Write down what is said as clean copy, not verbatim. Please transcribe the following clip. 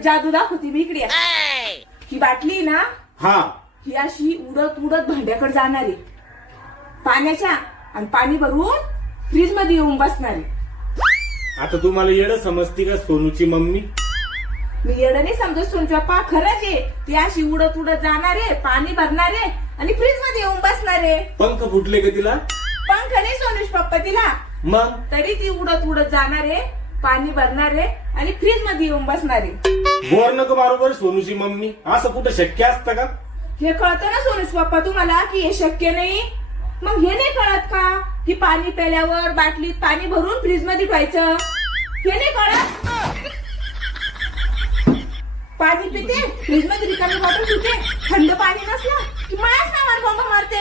एक जादू दाखवते मी, इकडे. ही बाटली ना, हा, ही अशी उडत उडत भांड्याकडे जाणारी पाण्याच्या, आणि पाणी भरून फ्रीज मध्ये येऊन बसणारी. आता तुम्हाला येडं समजती का सोनूची मम्मी? मी येडं नाही समजत सोनूचा पप्पा, खरंच आहे. ती अशी उडत उडत जाणारे, पाणी भरणारे आणि फ्रीज मध्ये येऊन बसणारे. पंख फुटले का तिला? पंख नाही सोनूश पप्पा तिला, मग तरी ती उडत उडत जाणारे, पाणी भरणारे आणि फ्रीज मध्ये येऊन बसणारे. बोर नको बरोबर सोनूची मम्मी, असं कुठं शक्य असतं का? हे कळतं ना सोनूश पप्पा तुम्हाला की हे शक्य नाही? मग हे नाही कळत का की पाणी प्याल्यावर बाटलीत पाणी भरून फ्रीज मध्ये ठेवायचं? हे नाही कळत? पाणी पिते, फ्रीज मध्ये रिकामी बॉटल पिते, थंड पाणी नसलं की माझ्याच नावावर बॉम्ब मारते.